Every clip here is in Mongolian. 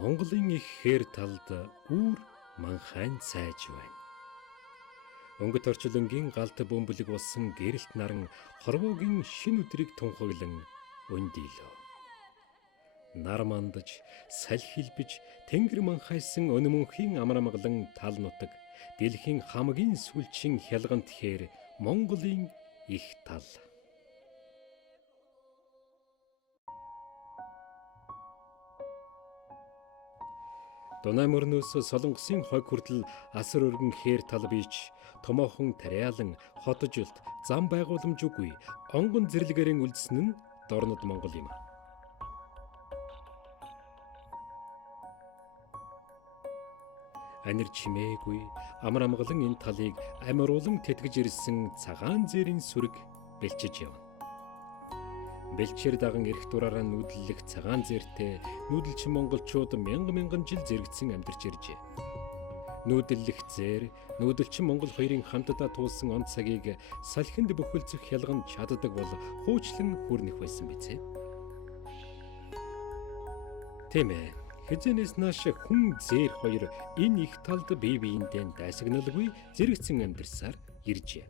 Монголын их хээр талд үүр манхайн цайж байна. Өнгөт орчлонгийн галт бөмбөлөг болсон гэрэлт наран хорвоогийн шин өдрийг тунхаглан өндийлөө. Нар мандаж, салхи хилбэж, тэнгэр манхайсан өнөмөнхийн амрамглан тал нутаг, дэлхийн хамгийн сүүлчийн хялгант хээр Монголын их тал. Дунай мөрнөөс Солонгосын хойг хүртэл асар өргөн хээр тал бийч, томоохон тариалан, хотжилт, зам байгууламжгүй, онгон зэрлэгээрэн үлдсэн нь дорнод Монгол юм. Анир чимээгүй, амар амгалан энэ талыг амируулан тэтгэж ирсэн цагаан зээрийн сүрэг бэлчиж явна. Бэлчээр даган эрх дураараа нүүдэллэх цагаан зээртэй нүүдэлчин монголчууд мянган жил зэрэгцэн амьдарч иржээ. Нүүдэллэх зээр, нүүдэлчин монгол хоёрын хамтдаа туулсан он цагийг салхинд бөхөлцөх хялган чаддаг бол хуучлан хүрнэх байсан бизээ. Тийм ээ. Хэзэнээс нааш хүн зээр хоёр энэ их талд бие биендээ дайсагналгүй зэрэгцэн амьдарсаар иржээ.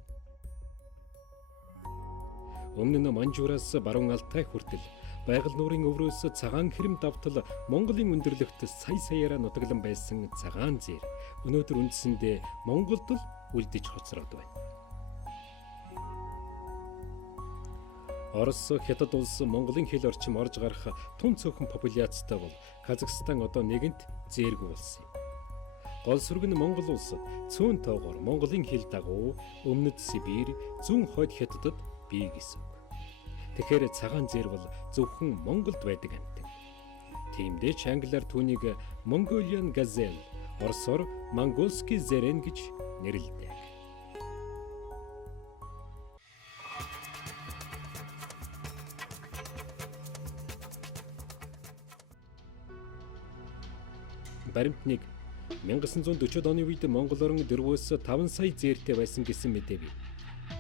Өмнө нь Манжуураас баруун Алтай хүртэл байгаль нуурын өврөөс цагаан хэрэм давтал Монголын өндөрлөгт сая-саяараа нутаглан байсан цагаан зээр өнөөдөр үндсэндээ Монголд л үлдэж хоцроод байна. Орос, Хятад улс Монголын хэл орчим орж гарах тун цөөхөн популяцтай бол Казахстан одоо нэгэнт зээргүй болсон юм. Гол сүрэг нь Монгол улс цөөн тоогоор Монголын хэл дагуу өмнөд Сибирь, зүүн хойд Хятадд бий гэсэн үг. Тэгэхээр цагаан зээр бол зөвхөн Монголд байдаг амьтан. Тиймдээ ч англиар түүнийг Mongolian Gazelle, оросоор Mongolsky Zeren гэж нэрлэдэг. Баримт 1. 1940-од оны үед Монгол орн 4-5 сая зээртэй байсан гэсэн мэдээ бий.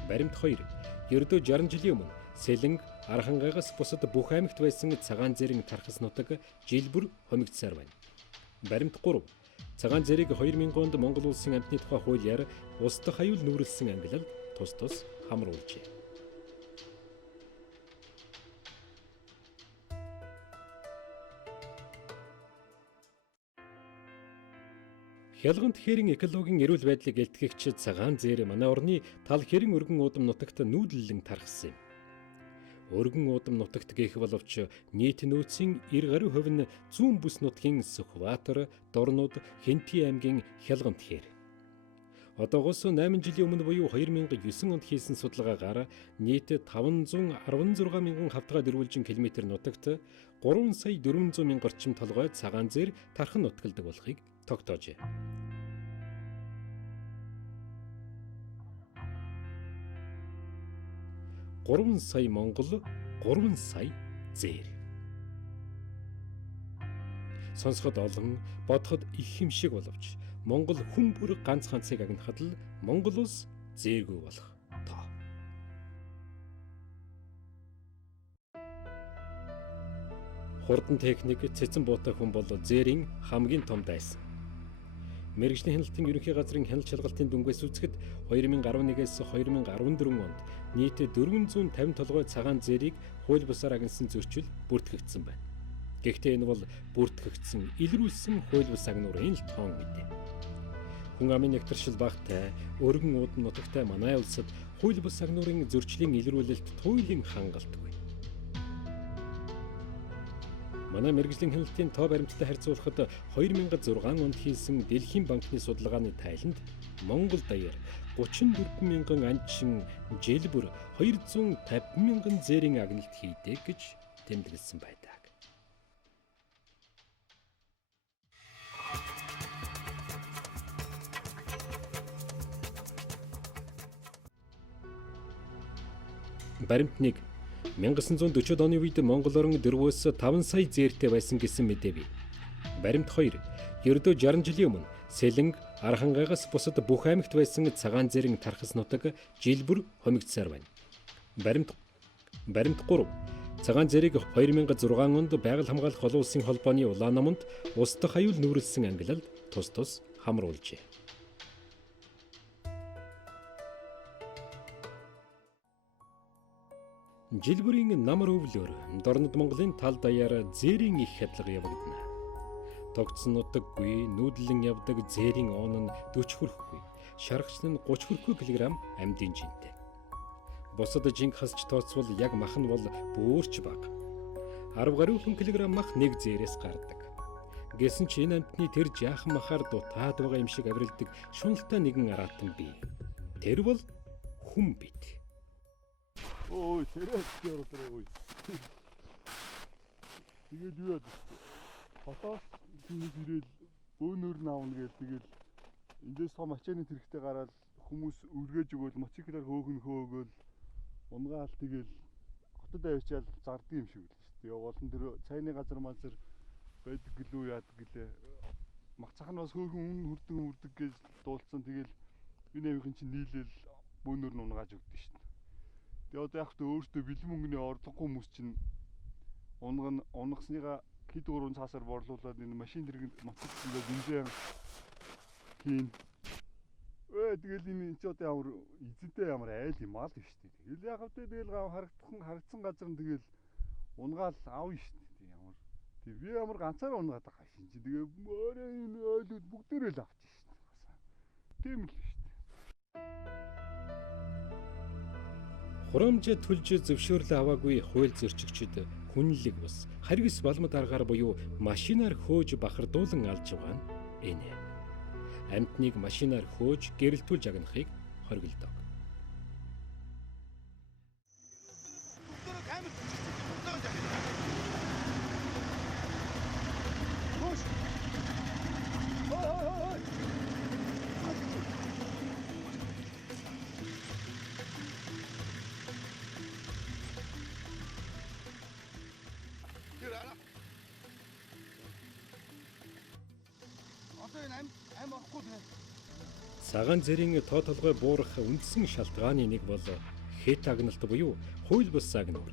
Баримт 2. Ердөө 60 жилийн өмнө Сэлэнг, Архангайгаас бусад бүх аймагт байсан цагаан зээрийн тархас нутаг жил бүр хомигдсаар байна. Баримт 3. Цагаан зээрийг 2000 онд Монгол улсын амтны тухай хуулиар улс дахь аюул нүүрлсэн ангилалд тус хамруулжээ. Хялгант хэрийн экологийн эрүүл байдлыг илтгэгч цагаан зээр манай орны тал хэрийн өргөн удам нутагт нүүдэллэн тархсан юм. Өргөн удам нутагт гэх боловч нийт нөөцийн 90% нь зүүн бүс нутгийн Сүхбаатар, Дорнод, Хэнти аймгийн хялгант хэр. Одоогоос 8 жилийн өмнө буюу 2009 онд хийсэн судалгаагаар нийт 516 мянган хавтгай дэрвэлжин километр нутагт 3 сая 400 мянга орчим толгой цагаан зээр тархан нутгалдаг болохыг тогтоожээ. Гурван сая Монгол, 3 сая зээр. Сонсоход олон, бодоход их юм шиг боловч Монгол хүн бүр ганц ганцыг агнахад л Монгол улс зээргүй болох тоо. Хурдан техник, цэцэн буутай хүн бол зээрийн хамгийн том дайсан. Мэргэжлийн хяналтын ерөнхий газрын хяналт шалгалтын дүнгээс үзэхэд 2011-ээс 2014 онд нийт 450 толгой цагаан зээрийг хууль бусаар агнасан зөрчил бүртгэгдсэн байна. Гэхдээ энэ бол бүртгэгдсэн, илрүүлсэн хууль бус агнуурын л тоон мэдээ. Хүн амын нэгтршил багтай, өргөн удам нутагтай манай улсад хууль бус агнуурын зөрчлийн илрүүлэлт туйлын хангалтгүй. Манай мэргэжлийн хяналтын тоо баримттай харьцуулахад 2006 онд хийсэн Дэлхийн банкны судалгааны тайланд Монгол даяар 34 мянган анчин жил бүр 250 мянган зээрийн агналт хийдэг гэж тэмдэглэсэн байдаг. Баримт 1. 1940-од оны үед Монгол орн 4-5 сая зээртэй байсан гэсэн мэдээ бий. Баримт 2. Ердөө 60 жилийн өмнө Сэлэнг, Архангайгаас бусад бүх аймагт байсан цагаан зээрийн тархас нутаг жил бүр хомигдсаар байна. Баримт 3. Цагаан зэрэг 2006 онд байгаль хамгаалах олон улсын холбооны улаан номонд ус дахь аюул нүүрлсэн ангилалд тус хамруулжээ. Жил бүрийн намар өвлөөр Дорнод Монголын тал даяар зээрийн их хядлага явагдана. Тогтсон нутаггүй, нүүдлэн явдаг зээрийн оон нь 40 хүрэхгүй, шаргач нь 30 хүрэхгүй килограмм амьдын жинтэй. Бусад жинг хасч тооцвол яг мах нь бол бөөрч бага. 10 гаруй килограмм мах нэг зээрээс гардаг. Гэсэн ч энэ амьтны тэр жаахан махаар дутаад байгаа юм шиг авиралдаг шуналтай нэгэн аратан бий. Тэр бол хүн бид. Ой, тэрэг яагаад ой. Тэгээд юу яд. Хотоос хүмүүс ирээд бөөнөр наавна гээл тэгэл эндээс том ачааны тэрэгтэй гараад хүмүүс өргөөж өгөөл мотоциклаар хөөгөөл унгаал тэгэл хотод авчаал зарддаг юм шиг л шүү дээ. Явуулан тэр цайны газар манзар байдаг гэлүү яадаг гэлээ. Мах цах нь бас хөөгөн хүрдэг гэж дуулцсан тэгэл энэ авийн чинь нийлээл бөөнөр нь унгааж өгдөө шүү дээ. Тэгээ одоо яг та өөртөө бэлэн мөнгөний орлогогүй хүмүүс чинь унгасныгаа хэд 3 цаасаар борлуулад энэ машин дэргэнд мотоциклээр бензин хийн. Тэгэл энэ ч одоо ямар эзэнтэй ямар айл юм аа л шүү дээ. Тэгэл яг хэвтэ тэгэл харагдсан газар нь тэгэл унгаал аав шүү дээ. Ямар тий би ямар ганцаараа унгаад байгаа шин чи тэгээ өөрөө энэ ойлууд бүгдээрээ л авчих шүү дээ. Тийм л шүү дээ. Хурамж түлж зөвшөөрлөө аваагүй хууль зөрчигчид хүнлэг бус харгис балмад аргаар буюу машинаар хөөж бахардуулан алж байгаа нь энэ. Амьтныг машинаар хөөж гэрэлтүүлж агнахыг хориглодог. Цагаан зэрийн тоо толгой буурах үндсэн шалтгааны нэг бол хэт агналт буюу хууль бус агнуур.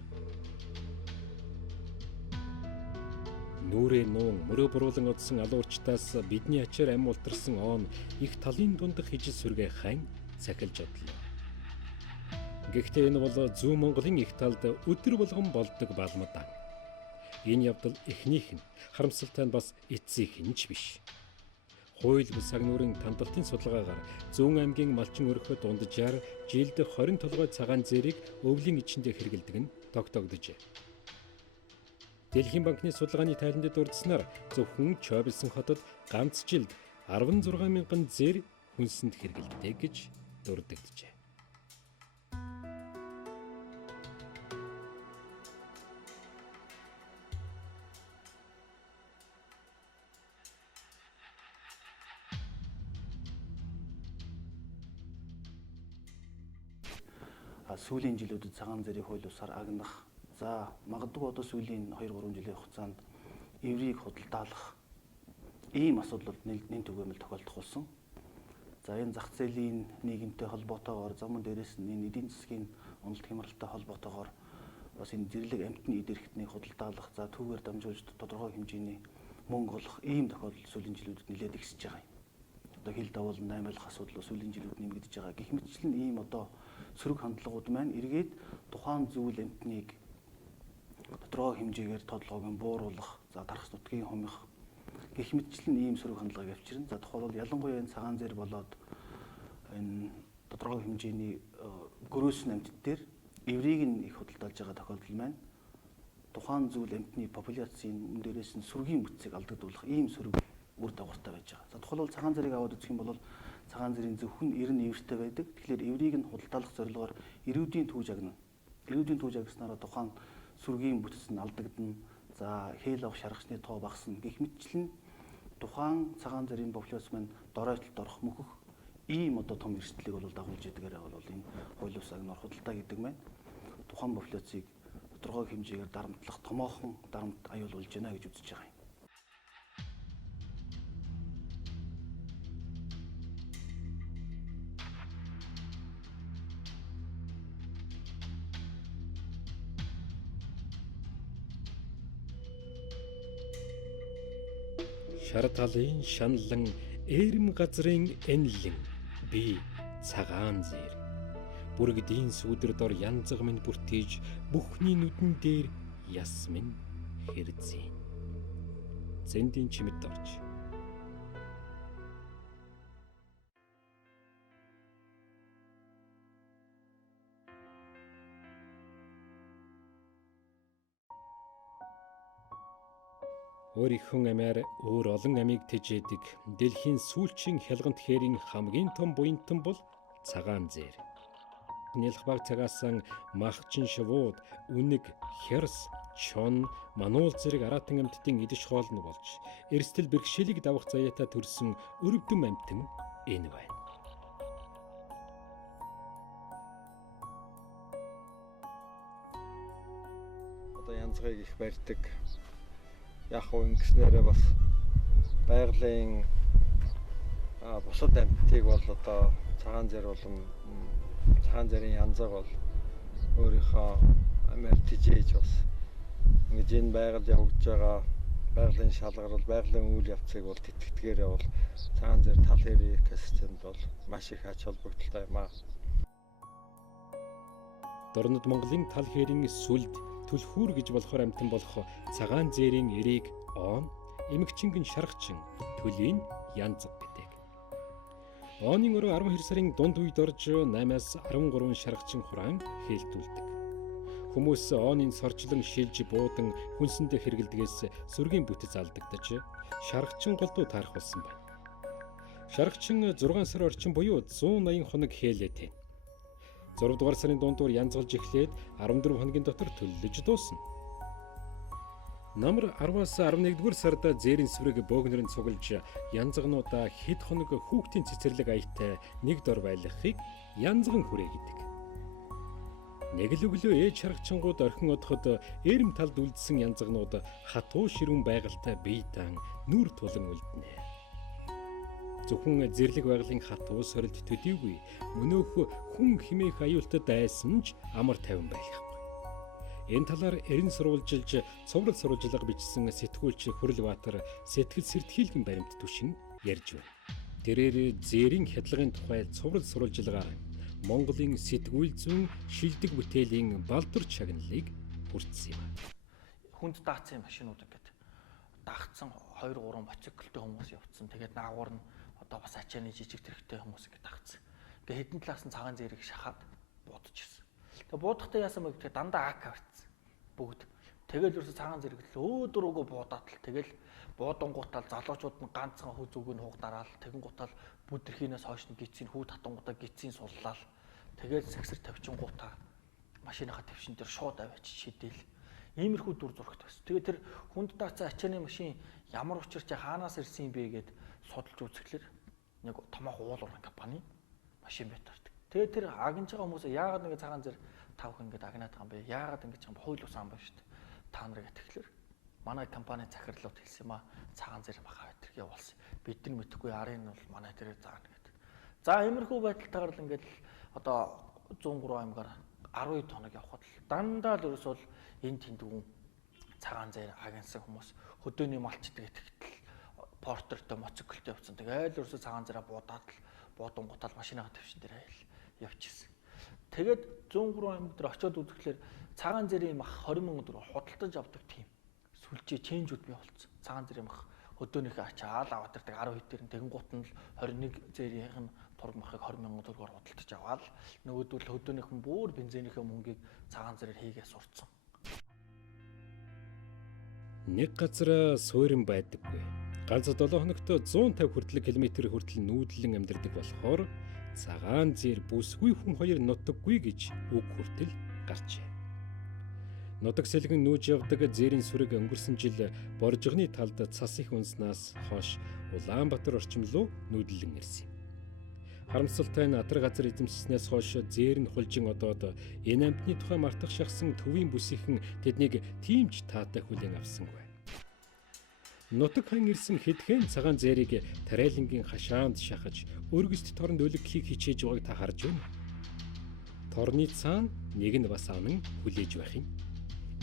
Нүрээ нуун мөрөө буруулан одсон алуурчтаас бидний ачаар ам ултарсан оон их талын дундах хижил сүргээ хайн цахилж одлоо. Гэхдээ энэ бол зүүн Монголын их талд өдөр болгон болдог балмадан. Энэ явдал эхнийх нь харамсалтай нь бас эцсийнх нь ч биш. Хууль бус агнуурын тандалтын судалгаагаар Зүүн аймгийн малчин өрхөд дунджаар жилд 20 толгой цагаан зэрийг өвлийн ичэндээ хэрэгэлдэг нь тогтоогдожээ. Дэлхийн банкны судалгааны тайландад дурдсанаар зөвхөн Чойбилсон хотод ганц жилд 16 мянган зэр хүнсэнд хэрэгэлдэг гэж дурддагджээ. Сүүлийн жилүүдэд цагаан зэрэг хууль бусаар агнах. За магадгүй одоо сүүлийн 2-3 жилийн хугацаанд эврийг худалдаалах ийм асуудал нэн түгээмэл тохиолдох болсон. За энэ зах зээлийн нийгэмтэй холбоотойгоор замун дээрээс нь энэ эдийн засгийн уналт хямралтай холбоотойгоор бас энэ зэрлэг амьтны эд эрхтнийг худалдаалах, за түүгээр дамжуулж тодорхой хэмжээний мөнгө олох ийм тохиолдол сүүлийн жилүүдэд нэлээд ихсэж байгаа юм. Одоо хил давал 8 айлах асуудал сүүлийн жилүүд нэмэгдэж байгаа. Гэх мэтчлэн ийм одоо сөрөг хандлагууд маань эргээд тухайн зүйл амьтныг тодорхой хэмжээгээр тодлогыг бууруулах, за тархас нутгийн хумих гэх мэтчлэн ийм сөрөг хандлагыг авчирна. За тухайлбал ялангуяа энэ цагаан зэр болоод энэ тодорхой хэмжээний гөрөөсөн амьтд дээр эврийг нь их худалдаалж байгаа тохиолдол маань тухайн зүйл амьтны популяцийн дээрээс нь сүргийн бүтцийг алдагдуулах ийм сөрөг үр дагавартай байж байгаа. За тухайлбал цагаан зэрэг аваад үзэх юм бол цагаан зэрийн зөвхөн 90 эвэртэй байдаг. Тэгэхээр эврийг нь худалдаалах зорилгоор эрүүдийн түүж агна. Эрүүдийн түүж агснараа тухайн сүргийн бүтц нь алдагдана. За хээл авах шаргачны тоо багасна. Гэх мэтчлэн тухайн цагаан зэрийн популяц маань доройтолд орох мөхөх ийм одоо том эрсдлийг бол дагуулж идэгээрээ бол энэ хууль бус агнуур худалдаа гэдэг маань тухайн популяцийг тодорхой хэмжээгээр дарамтлах томоохон дарамт аюул болж байна гэж үзэж байгаа юм. Шар талын шаналлан ээрэм газрын энлэн би цагаан зэр. Бүргэдийн сүүдэр дор янзаг минь бүртээж бүхний нүдэн дээр яс минь хэрзээ. Зэндийн чимэд орж. Өөрийнхөө амиар өөр олон амийг тэжээдэг дэлхийн сүүлчийн хялгант хэрийн хамгийн том буянтан бол цагаан зэр. Нэлх баг цагаасан махчин шивууд, үнэг, хярс, чон, мануул зэрэг аратан амьтдын идэж хоолны болж эрсдэл бэрхшээлийг давах заяатаа төрсөн өрөвдөм амьтан энэ байна. Одоо янзгайг их барьдаг. Яг уу ингэснээрээ бас байгалийн бусад амьтдыг бол одоо цагаан зэр болон цагаан зэрийн янзаг бол өөрийнхөө амиар тижээж бас ингэж энэ байгальд явагдаж байгаа байгалийн шалгарал, байгалийн үйл явцыг бол тэтгэдгээрээ бол цагаан зэр тал хэрийн экосистемд бол маш их ач холбогдолтой юм аа. Дорнод Монголын тал хэрийн сүлд түлхүүр гэж болохоор амьтан болох цагаан зээрийн эрийг оон, эмэгчингэн шаргачин, төлийн янзаг гэдэг.Ооны өрөө 12 сарын дунд үед орж 8-аас 13 шаргачин хураан хэлтүүлдэг. Хүмүүс оонын сорчлон шилж буудан хүнсэндээ хэргэлдгээс сүргийн бүтэц алдагдаж шаргачин голдуу таарах болсон байна. Шаргачин 6 сар орчим буюу 180 хоног хээлээтэй. 6 дугаар сарын дундуур янзгалж эхлээд 14 хоногийн дотор төлөлж дуусна. Намар 10-аас 11-р сард зээрийн сүрэг бөөгнөрөнд цуглаж янзгнуудаа хэд хоног хүүхдийн цэцэрлэг аятай нэг дор байлгахыг янзган хүрээ гэдэг. Нэг л өглөө ээж шаргачингууд орхин одоход ээрэм талд үлдсэн янзгнууд хатуу ширүүн байгальтай бие даан нүр тулан үлднэ. Зөвхөн зэрлэг байгалийн хатуу сорилт төдийгүй өнөөх хүн химээх аюултад дайсан ч амар тайван байхгүй. Энэ талаар эрен сурвалжилж цоврал сурвалжлага бичсэн сэтгүүлч Хүрлбаатар сэтгэл сэртхийлгэн баримт түшин ярьж байна. Тэрээр зээрийн хядлагын тухай цоврал сурвалжлагаар Монголын сэтгүүл зүйн шилдэг бүтээлийн балдар чагналыг хүртсэн юм. Хүнд даацсан машинууд ингээд дагцсан 2 3 мотоциклтэй хүмүүс явцсан. Тэгээд наагур нь одоо бас ачааны жижиг тэрэгтэй хүмүүс ингээд дагцсан. Ингээд хэдэн талаас нь цагаан зээрийг шахаад буудаж ирсэн. Тэгээд буудахтаа яасан бэ гэхээр дандаа АК барьцсан. Бүгд. Тэгэл ерөөсө цагаан зэрэг л өөдрөөгөө буудаад л тэгэл буудангуутал залуучууд нь ганцхан хөз үгийг хугдараад тэгэн гутал бүдэрхийнээс хойш нь гисцийн хүү татангуудаа гисцийн суллаад тэгэл сэгсэр тавьчингуудаа машиныхаа твшин дээр шууд аваач шидэл. Иймэрхүү дүр зурагт байсан. Тэгээ тэр хүнд даацсан ачааны машин ямар учирч хаанаас ирсэн юм бэ гэд судалж үзэхлээр нэг томоохон уулуурын компани машин байтардаг. Тэгээ тэр агнж байгаа хүмүүс яагаад ингэ цагаан зэр тавх ингэ агнаад байгаа юм бэ? Яагаад ингэ ч юм хууль ус ам ба шүү дээ. Та нарыг тэгэхээр манай компани захирлууд хэлсэн юм аа цагаан зэр махаа байтар явуулсан. Бид нар мэдхгүй арын нь бол манай дээрээ заана гэдэг. За иймэрхүү байдалтайгаар л ингээд одоо 103 аймгаар 12 хоног явхад л дандаа л ерөөсөө энэ тэндгүүн цагаан зэр агнсан хүмүүс хөдөөний малчдаг итгэл портертэй моциклтэй явцсан. Тэгээл ерөөсөө цагаан зэраа буудаад л буудангуутал машиныхаа твшин дээр айл явчихсан. Тэгээд 103 аймаг дээр очиод үзэхлээр цагаан зэрийн мах 20 мянган төгрөг худалдаж авдаг тийм сүлжээ ченжүүд бий болсон. Цагаан зэрийн мах хөдөөнийхөө ачаал аваад ирдэг 10 хэд тэрэн тэгэн гут нь л 21 зэрийнх нь тург махыг 20 мянган төгрөгөөр худалдаж аваад нөгөөдөл хөдөөнийх нь бүр бензинийнхээ мөнгийг цагаан зэрээр хийгээ сурцсан. Нэг газар суурин байдаггүй. Ганц 7 хоногт 150 хүртэл км хүртэл нүүдлэн амьдардаг болохоор цагаан зэр бүсгүй хүн хоёр нутаггүй гэж үг хүртэл гарчээ. Нутаг сэлгэн нүүж явдаг зээрийн сүрэг өнгөрсөн жил Боржигны талд цас их унснаас хойш Улаанбаатар орчим руу нүүдлэн ирсэн юм. Харамсалтай нь Атар газар эзэмшснээс хойш зээр нь хулжин одоод энэ амьтны тухай мартах шахсан төвийн бүсийнхэн тэднийг тиймч таатай хүлээн авсангүй. Нутаг хан ирсэн хэдхэн цагаан зээрийг тариалангийн хашаанд шахаж өргөст торнд өлөгхийг хичээж байгааг та харж байна. Торны цаана нэг нь бас анан хүлээж байх юм.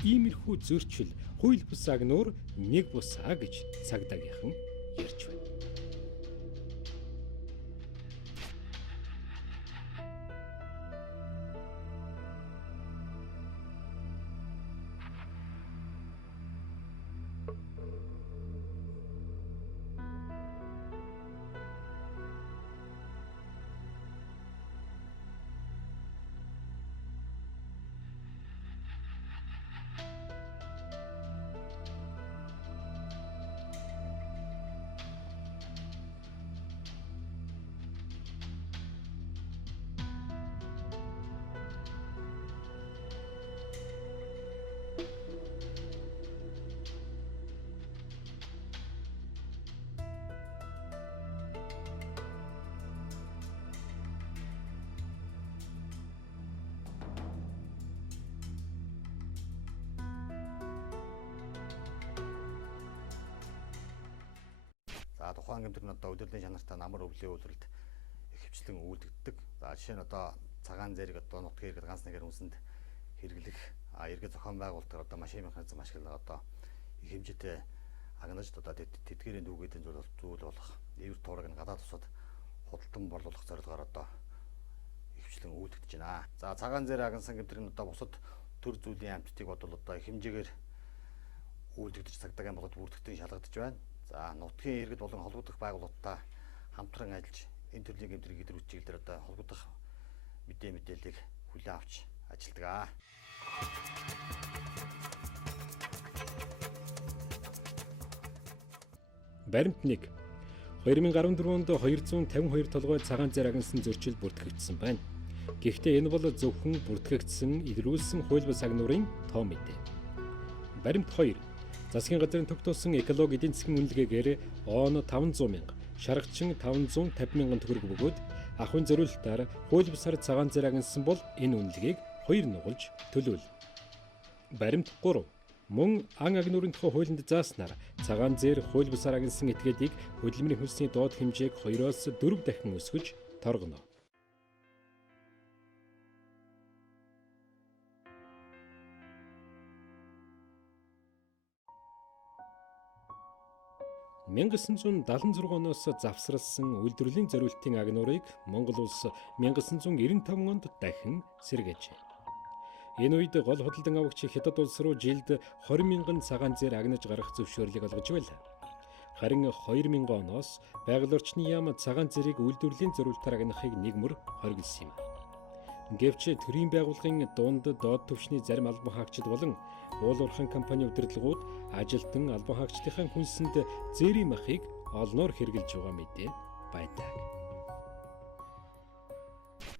Иймэрхүү зөрчил хууль бус агнуур нэг бус а гэж цагдаагийнхан ярьж байна. За тухайн гэмтэр нь одоо удирдлагын чанартай намар өвлийн үйлрэлд их хвчлэн үйлдэгддэг. За жишээ нь одоо цагаан зэрэг одоо нутгийн иргэд ганц нэгэр хүнсэнд хэрэглэх иргэд зохион байгуулалтаар одоо машин механизм ашиглаад одоо их хэмжээтэй агнаж одоо тэдгээрийн дүүгээдийн зүйл болох эвэр туураг нь гадаад тусад худалдан борлуулах зорилгоор одоо их хвчлэн үйлдэгдэж байна. За цагаан зэрэг агнасан гэмтэр нь одоо бусад төр зүйлийн амьтдыг бодвол одоо их хэмжээгээр үйлдэгдэж цагдаагийн болгож бүрдэгтэн шалгагдж байна. За нутгийн иргэд болон холбогдох байгууллагатай хамтран ажиллаж энэ төрлийн гэмтрийг идэвхжүүлэх чиглэлээр одоо холбогдох мэдээллийг хүлээн авч ажилладаг. Баримт 1. 2014 онд 252 толгой цагаан зэрэг агнасан зөрчил бүртгэгдсэн байна. Гэхдээ энэ бол зөвхөн бүртгэгдсэн, илрүүлсэн хууль бус агнуурын тоо мэдээ. Баримт 2. Засгийн газрын тогтоосон экологи эдийн засгийн үнэлгээгээр он 500 мянга, шаргачин 550 мянган төгрөг бөгөөд ахуйн зориулалтаар хууль бусаар цагаан зэрэг агнасан бол энэ үнэлгээг 2 нугалж төлөөл. Баримт 3. Мөн ан агнуурын тухай хуулинд зааснаар цагаан зэр хууль бусаар агнасан этгээдийг хөдөлмөрийн хөлсний доод хэмжээг 2-оос 4 дахин өсгөж торгоно. (1976) оноос завсарласан үйлдвэрлэлийн зориултын агнуурыг Монгол улс 1995 онд дахин сэргээжээ. Энэ үед гол худалдан авагч Хятад улс руу жилд 20 мянган цагаан зэр агнаж гарах зөвшөөрлийг олгож байлаа. Харин 2000 оноос байгаль орчны яам цагаан зэрийг үйлдвэрлэлийн зориултаар агнахыг нэгмөр хориглосон юм. Гэвч төрийн байгууллагын дунд доод түвшний зарим албан хаагчид болон уулуурхан компани удирдлагууд ажилтан албан хаагчдын хүнсэнд зээрийн махыг олноор хэрэгжилж байгаа мэдээ байдаг.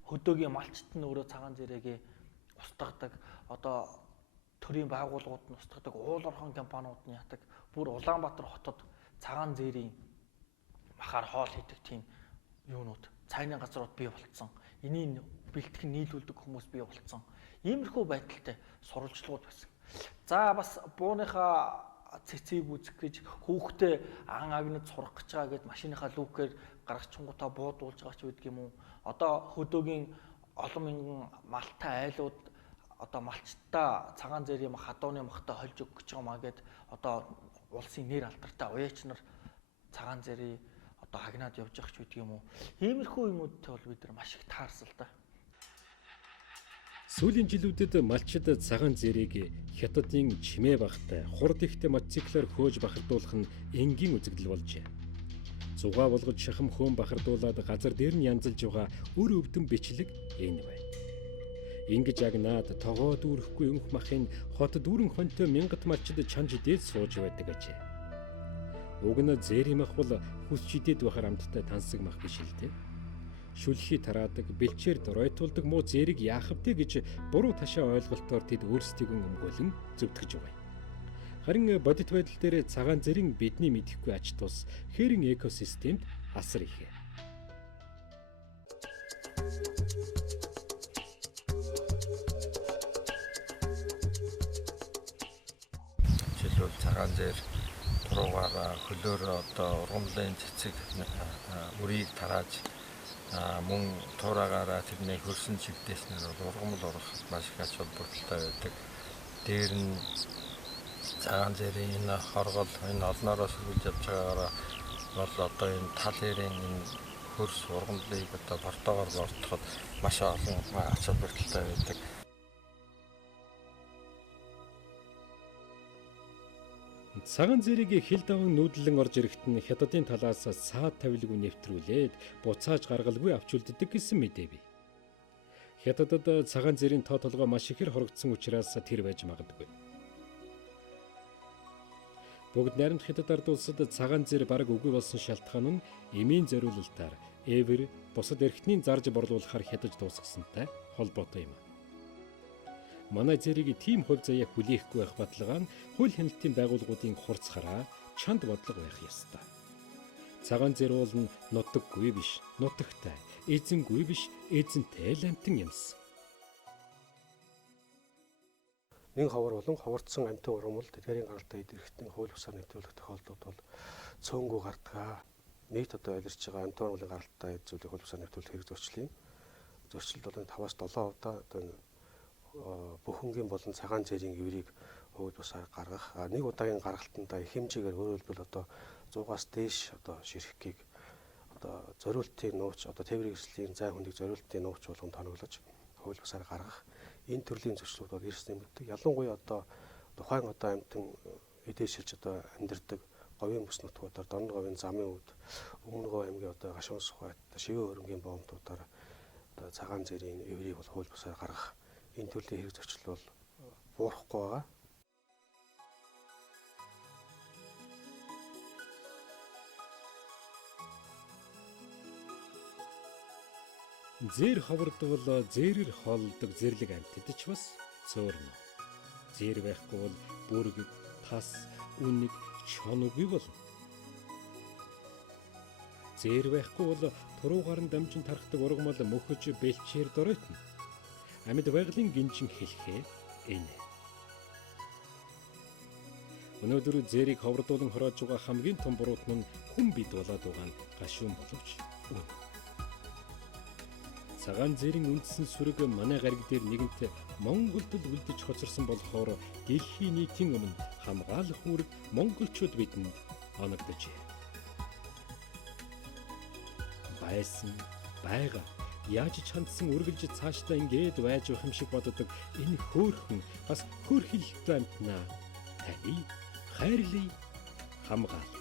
Хөдөөгийн малчт нь өөрөө цагаан зэрэгээ устгадаг. Одоо төрийн байгууллагууд нь устгадаг, уулуурхан компаниуд нь ятдаг. Бүр Улаанбаатар хотод цагаан зээрийн махаар хоол хийдэг тийм юунууд, цайны газрууд бий болцсон. Энийг бэлтгэн нийлүүлдэг хүмүүс бий болцсон. Иймэрхүү байдалтай сурвалжлагууд байсан. За бас бууныхаа цэцгийг үзэх гэж хүүхдээ ан агнад сурах гэж байгаа гэд машиныхаа люкээр гаргачингуудаа буудуулж байгаа ч байдаг юм уу? Одоо хөдөөгийн олон мянган малтай айлууд одоо малчтаа цагаан зэрийн мах, хадууны махтай хольж өгөх гэж байгаа маа гэд одоо улсын нэр алдартай уяач нар цагаан зэрийг одоо хагнаад явж явах ч байдаг юм уу? Иймэрхүү юмудтай бол бид нар маш их таарсан л да. Сүүлийн жилүүдэд малчид цагаан зэрийг Хятадын чимээ багтай хурд ихтэй мотоциклээр хөөж бахардуулах нь энгийн үзэгдэл болжээ. Зугаа болгож шахам хөөн бахардуулаад газар дээр нь янзалж байгаа өр өвдөн бичлэг энэ байна. Ингэж агнаад тогоо дүүрэхгүй өнх махын хот дүүрэн хонтой мянгат малчид чанж дээд сууж байдаг ажээ. Уг нь зээрийн мах бол хүс чидэд бахар амттай тансаг мах биш л дээ. Шүлхий тараадаг, бэлчээр доройтуулдаг муу зэрэг яах вэ гэж буруу ташаа ойлголтоор тэд өөрсдийгөө өмгөөлөн зөвтгөж байгаа. Харин бодит байдал дээр цагаан зэрийн бидний мэдэхгүй ач тус хэрэн экосистемд асар их. Жишээлбэл цагаан зэр туруугаар хөлөөр одоо ургамлын цэцэг үрийг тарааж мөн туураагаараа тэрний хөрсөн чигдээснээр ургамал урах маш их ач холбогдолтой байдаг. Дээр нь цагаан зэрийн энэ хоргол энэ олноороо сөргүүлж явж байгаагаараа бол одоо энэ тал хэрийн энэ хөрс ургамлыг одоо бортоогоор бортоход маш олон ач холбогдолтой байдаг. Цагаан зэрийг хил даван нүүдлэн орж ирэхэд нь хятадын талаас саад тавилгүй нэвтрүүлээд буцааж гаргалгүй авч үлддэг гэсэн мэдээ бий. Хятадд цагаан зэрийн тоо толгой маш ихээр хорогдсон учраас тэр байж магадгүй. Бүгд найрамд хятад ард улсад цагаан зэр бараг үгүй болсон шалтгаан нь эмийн зориулалтаар эвэр бусад эрхтний зарж борлуулахаар хятаж дуусгасантай холбоотой юм. Манай зэрийг тийм хувь заяа хүлээхгүй байх баталгаа нь хууль хяналтын байгууллагуудын хурцхараа чанд бодлого байх ёстой. Цагаан зэр бол нутаггүй биш, нутагтай, эзэнгүй биш, эзэнтэй л амтан юмсан. Нэг ховор болон ховорцсон амтан ургамал тэдгээрийн гаралтай идэвхтэй хууль бусаар нэвтрүүлэх тохиолдлууд бол цөөнгөө гардаг. Нийт одоо илэрч байгаа амтан ургамлын гаралтай зүйлийг хууль бусаар нэвтрүүлэх хэрэг зөрчлийн зөрчилд бол 5-7 удаа одоо бүхэнгийн болон цагаан зэрийн эврийг хууль бусаар гаргах. Нэг удаагийн гаргалтандаа их хэмжээгээр өөрөлдвөл одоо 100-аас дээш одоо ширхгийг одоо зориултын нууц одоо тээврийн эслийн зай хүнийг зориултын нууц болгон тоноглож хууль бусаар гаргах энэ төрлийн зөрчлүүд бол эрс нэмэгддэг. Ялангуяа одоо тухайн одоо амтан эдээшилж одоо амьдардаг говийн бүс нутгуудаар Дорнод говийн замын үүд Өмнөгов аймгийн одоо Гашуун сухайт Шивээ хөрөнгийн боомтуудаар одоо цагаан зэрийн эврийг бол хууль бусаар гаргах энэ төрлийн хэрэг зөрчил бол буурахгүй байгаа. Зэр ховордвол зэрэр хоолдог зэрлэг амтд ч бас цөөрнө. Зэр байхгүй бол бүрэг, тас, үнэг, чоноггүй болно. Зэр байхгүй бол туруугаар нь дамжин тархдаг ургамал мөхөж бэлчээр доройтно. Амьд байгалийн гинжин хэлхээ энэ. Өнөөдөр зэрийг ховордуулан хороож байгаа хамгийн том буруутан нь хүн бид болоод байгаа нь гашуун боловч үн. Цагаан зэрийн үндсэн сүрэг манай гариг дээр нэгэнт Монголд л үлдэж хоцорсон болохоор дэлхийн нийтийн өмнө хамгаалах үүрэг монголчууд бидэнд оногдожээ. Байсан, байгаа, яаж ч хандсан үргэлж цаашдаа ингээд байж явах юм шиг боддог энэ хөөрхөн бас хөөрхилтэй амтнаа таны хайрлыг хамгаал.